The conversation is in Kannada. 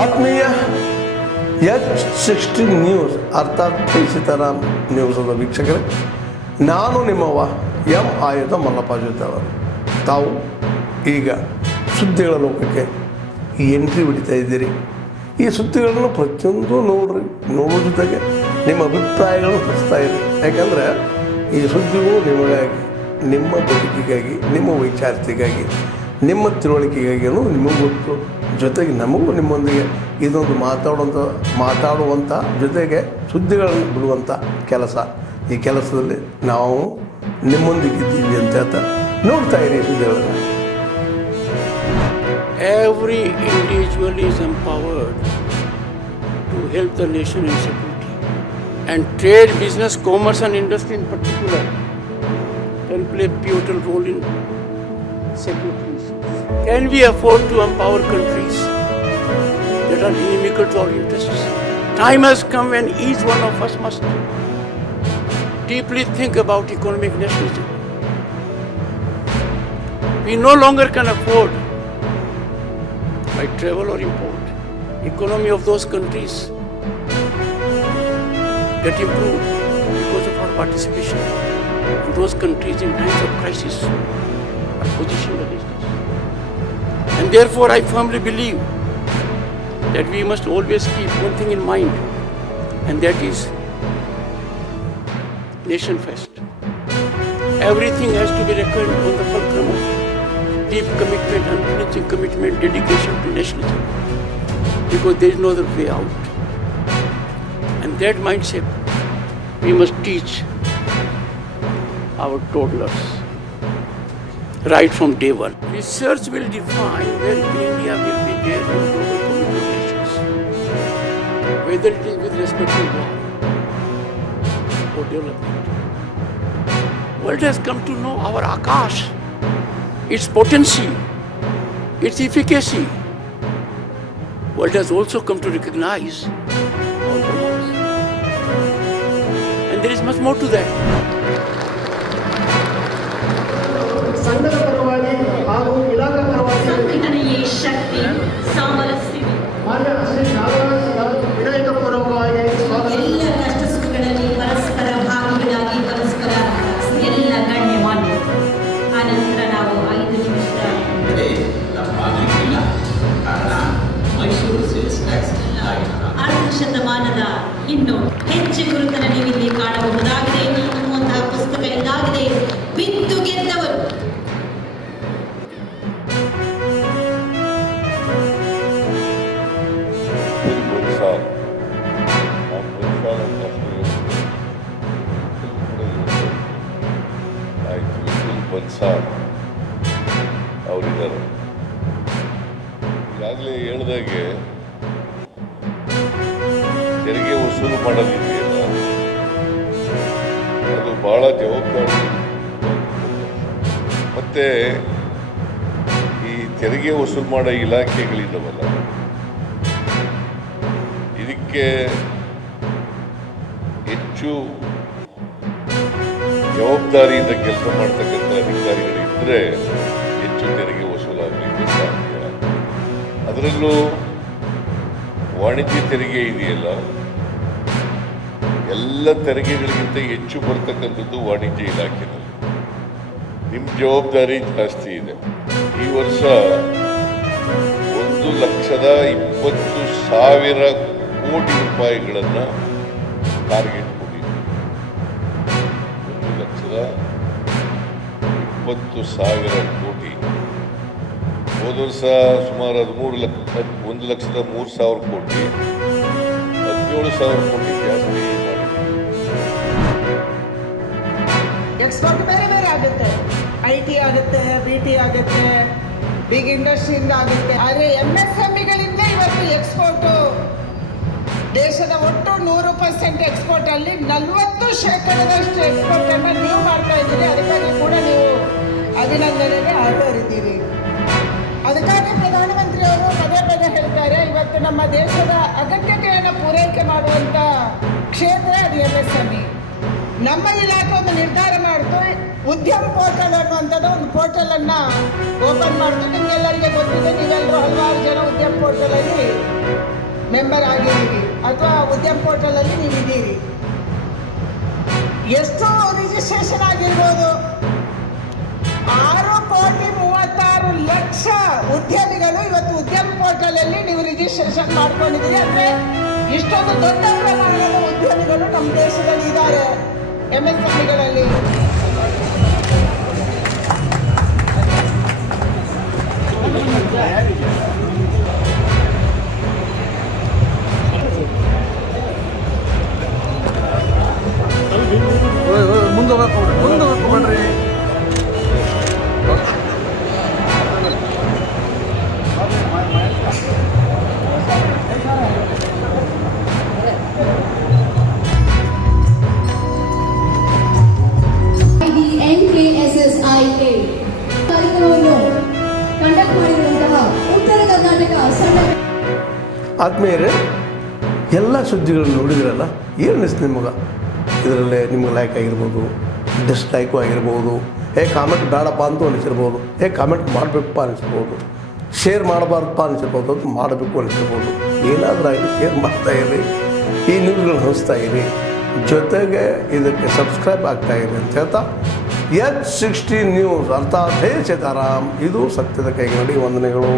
ಆತ್ಮೀಯ H16 ನ್ಯೂಸ್ ಅರ್ಥಾತ್ ಸೀತಾರಾಮ್ ನ್ಯೂಸದ ವೀಕ್ಷಕರೇ, ನಾನು ನಿಮ್ಮವ ಎಂ ಆಯುಧ ಮಲ್ಲಪ್ಪ ಜೊತೆ ಅವರು. ತಾವು ಈಗ ಸುದ್ದಿಗಳ ಲೋಕಕ್ಕೆ ಎಂಟ್ರಿ ಹೊಡಿತಾ ಇದ್ದೀರಿ. ಈ ಸುದ್ದಿಗಳನ್ನು ಪ್ರತಿಯೊಂದು ನೋಡೋ ಜೊತೆಗೆ ನಿಮ್ಮ ಅಭಿಪ್ರಾಯಗಳನ್ನು ಹಚ್ತಾ ಇರಿ. ಯಾಕಂದರೆ ಈ ಸುದ್ದಿಗಳು ನಿಮಗಾಗಿ, ನಿಮ್ಮ ಬದುಕಿಗಾಗಿ, ನಿಮ್ಮ ವೈಚಾರಿಕೆಗಾಗಿ, ನಿಮ್ಮ ತಿಳುವಳಿಕೆಗಾಗಿಯೂ ನಿಮಗೂ ಗೊತ್ತು. ಜೊತೆಗೆ ನಮಗೂ ನಿಮ್ಮೊಂದಿಗೆ ಇದೊಂದು ಮಾತಾಡುವಂಥ ಜೊತೆಗೆ ಸುದ್ದಿಗಳನ್ನು ಬಿಡುವಂಥ ಕೆಲಸ. ಈ ಕೆಲಸದಲ್ಲಿ ನಾವು ನಿಮ್ಮೊಂದಿಗೆ ಇದ್ದೀವಿ ಅಂತ ಹೇಳ್ತಾ ನೋಡ್ತಾ ಇರಿ ಸುದ್ದಿಗಳನ್ನು. Every individual is empowered to help the nation in security. And trade, business, commerce and industry in particular can play a pivotal role in security issues. Can we afford to empower countries that are inimical to our interests? Time has come when each one of us must deeply think about economic nationalism. We no longer can afford, by travel or import, economy of those countries get improved because of our participation. And those countries in times of crisis are positioned against us. And therefore I firmly believe that we must always keep one thing in mind, and that is nation first. Everything has to be reckoned on the fulcrum of deep commitment, unflinching commitment, dedication to nationalism, because there is no other way out. And that mindset we must teach our toddlers right from day one. Research will define where India will be there in global community of nations, whether it is with respect to war or development. World has come to know our Akash, its potency, its efficacy. World has also come to recognize our prowess. And there is much more to that. ಸಂಘದ ಪರವಾಗಿ ಹಾಗೂ ಇಲಾಖಾ ಪರವಾಗಿ ಸಂಘಟನೆಯೇ ಶಕ್ತಿ, ಸಾಮರಸ್ಯವೇ. ಮಾನ್ಯ ಶ್ರೀ ನಾಗರಾಜ್ ವಿನಾಯಕಪೂರ್ವಕವಾಗಿ ಎಲ್ಲ ಕಷ್ಟ ಸುಖಗಳಲ್ಲಿ ಪರಸ್ಪರ ಭಾಗಿಗಳಾಗಿ ಪರಸ್ಪರ ಎಲ್ಲ ಗಣ್ಯಮಾನ್ಯ. ಆನಂತರ ನಾವು 5 ನಿಮಿಷದ ಅರ್ಧ ಶತಮಾನದ ಇನ್ನು ಹೆಚ್ಚು ಗುರುತನ್ನು ನೀವಿಲ್ಲಿ ಕಾಣಬಹುದಾಗಿದೆ ಅನ್ನುವಂತಹ ಪುಸ್ತಕ ಇದಾಗಿದೆ, ಬಿದ್ದು ಗೆದ್ದವರು. ಅವರಿದ್ದಾರೆ. ಈಗಾಗಲೇ ಹೇಳಿದಾಗೆ ತೆರಿಗೆ ವಸೂಲು ಮಾಡೋದಿದೆಯಲ್ಲ, ಅದು ಬಹಳ ಜವಾಬ್ದಾರಿ. ಮತ್ತೆ ಈ ತೆರಿಗೆ ವಸೂಲು ಮಾಡೋ ಇಲಾಖೆಗಳಿದ್ದಾವಲ್ಲ, ಇದಕ್ಕೆ ಹೆಚ್ಚು ಜವಾಬ್ದಾರಿಯಿಂದ ಕೆಲಸ ಮಾಡ್ತಕ್ಕಂಥ ಅಧಿಕಾರಿಗಳಿದ್ದರೆ ಹೆಚ್ಚು ತೆರಿಗೆ ವಸೂಲಾಗಲಿಕ್ಕೆ ಸಾಧ್ಯ. ಅದರಲ್ಲೂ ವಾಣಿಜ್ಯ ತೆರಿಗೆ ಇದೆಯಲ್ಲ, ಎಲ್ಲ ತೆರಿಗೆಗಳಿಗಿಂತ ಹೆಚ್ಚು ಬರ್ತಕ್ಕಂಥದ್ದು ವಾಣಿಜ್ಯ ಇಲಾಖೆಯಲ್ಲಿ. ನಿಮ್ಮ ಜವಾಬ್ದಾರಿ ಜಾಸ್ತಿ ಇದೆ. ಈ ವರ್ಷ 1,20,000 ಕೋಟಿ ರೂಪಾಯಿಗಳನ್ನು ಟಾರ್ಗೆಟ್ ಕೊಡಿ. 1,20,000 ಕೋಟಿ. ಹೋದ ವರ್ಷ ಸುಮಾರು 1,03,000 ಕೋಟಿ, 17,000 ಕೋಟಿ ಜಾಸ್ತಿ ಮಾಡಿದೆ. ಎಕ್ಸ್ಪೋರ್ಟ್ ಬೇರೆ ಬೇರೆ ಆಗುತ್ತೆ, IT ಆಗುತ್ತೆ, BT ಆಗುತ್ತೆ, ಬಿಗ್ ಇಂಡಸ್ಟ್ರಿಯಿಂದ ಆಗುತ್ತೆ. ಆದರೆ MSMEಗಳಿಂದ ಇವತ್ತು ಎಕ್ಸ್ಪೋರ್ಟು ದೇಶದ ಒಟ್ಟು 100% ಎಕ್ಸ್ಪೋರ್ಟಲ್ಲಿ 40% ಎಕ್ಸ್ಪೋರ್ಟನ್ನು ನೀವು ಮಾಡ್ತಾ ಇದ್ದೀರಿ. ಅದಕ್ಕಾಗಿ ಕೂಡ ನೀವು ಅಭಿನಂದನೆಗೆ ಅರ್ಹರಿದ್ದೀರಿ. ಅದಕ್ಕಾಗಿ ಪ್ರಧಾನಮಂತ್ರಿಯವರು ಪದೇ ಪದೇ ಹೇಳ್ತಾರೆ, ಇವತ್ತು ನಮ್ಮ ದೇಶದ ಅಗತ್ಯತೆಯನ್ನು ಪೂರೈಕೆ ಮಾಡುವಂಥ ಕ್ಷೇತ್ರ ಅದು MSME. ನಮ್ಮ ಇಲಾಖೆ ಒಂದು ನಿರ್ಧಾರ ಮಾಡಿತು, ಉದ್ಯಮ ಪೋರ್ಟಲ್ ಅನ್ನುವಂಥದ್ದು ಒಂದು ಪೋರ್ಟಲನ್ನು ಓಪನ್ ಮಾಡಿತು. ನಿಮಗೆಲ್ಲರಿಗೆ ಗೊತ್ತಿದೆ, ನೀವೆಲ್ಲರೂ ಹಲವಾರು ಜನ ಉದ್ಯಮ ಪೋರ್ಟಲಲ್ಲಿ ಮೆಂಬರ್ ಆಗಿದ್ದೀರಿ ಅಥವಾ ಉದ್ಯಮ್ ಪೋರ್ಟಲಲ್ಲಿ ನೀವಿದ್ದೀರಿ. ಎಷ್ಟು ರಿಜಿಸ್ಟ್ರೇಷನ್ ಆಗಿರ್ಬೋದು? 6,36,00,000 ಉದ್ಯಮಿಗಳು ಇವತ್ತು ಉದ್ಯಮ ಪೋರ್ಟಲಲ್ಲಿ ನೀವು ರಿಜಿಸ್ಟ್ರೇಷನ್ ಮಾಡ್ಕೊಂಡಿದ್ದೀರಿ. ಅಂದರೆ ಇಷ್ಟೊಂದು ದೊಡ್ಡ ಪ್ರಮಾಣದ ಉದ್ಯಮಿಗಳು ನಮ್ಮ ದೇಶದಲ್ಲಿ ಇದ್ದಾರೆ, MSMEಗಳಲ್ಲಿ. ಮುಂದೆ ಹೋಗ್ಬೇಡ್ರಿ. NKSSIA ಕಾರ್ಯಕ್ರಮವನ್ನು ಕಂಡಕ್ಟ್ ಮಾಡಿರುವಂತಹ ಉತ್ತರ ಕರ್ನಾಟಕ ಸಣ್ಣ ಆದ್ಮೇಲೆ ಎಲ್ಲ ಸುದ್ದಿಗಳನ್ನು ನೋಡಿದ್ರಲ್ಲ, ಏನು ಅನಿಸ್ತು ನಿಮಗೆ? ಇದರಲ್ಲೇ ನಿಮ್ಗೆ ಲೈಕ್ ಆಗಿರ್ಬೋದು, ಡಿಸ್ಲೈಕು ಆಗಿರ್ಬೋದು, ಕಾಮೆಂಟ್ ಬೇಡಪ್ಪ ಅಂತೂ ಅನಿಸಿರ್ಬೋದು, ಕಾಮೆಂಟ್ ಮಾಡಬೇಕಪ್ಪ ಅನಿಸಿರ್ಬೋದು, ಶೇರ್ ಮಾಡಬಾರ್ದಪ್ಪ ಅನಿಸಿರ್ಬೋದು, ಅದು ಮಾಡಬೇಕು ಅನಿಸಿರ್ಬೋದು. ಏನಾದರೂ ಆಗಲಿ ಶೇರ್ ಮಾಡ್ತಾಯಿರಿ, ಈ ನ್ಯೂಸ್ಗಳು ಹಂಚ್ತಾ ಇರಿ, ಜೊತೆಗೆ ಇದಕ್ಕೆ ಸಬ್ಸ್ಕ್ರೈಬ್ ಆಗ್ತಾಯಿರಿ ಅಂತ ಹೇಳ್ತಾ H16 ನ್ಯೂಸ್ ಅರ್ಥಾತ್ ಹೇ ಸೀತಾರಾಮ್, ಇದು ಸತ್ಯದ ಕೈಗನ್ನಡಿ. ವಂದನೆಗಳು.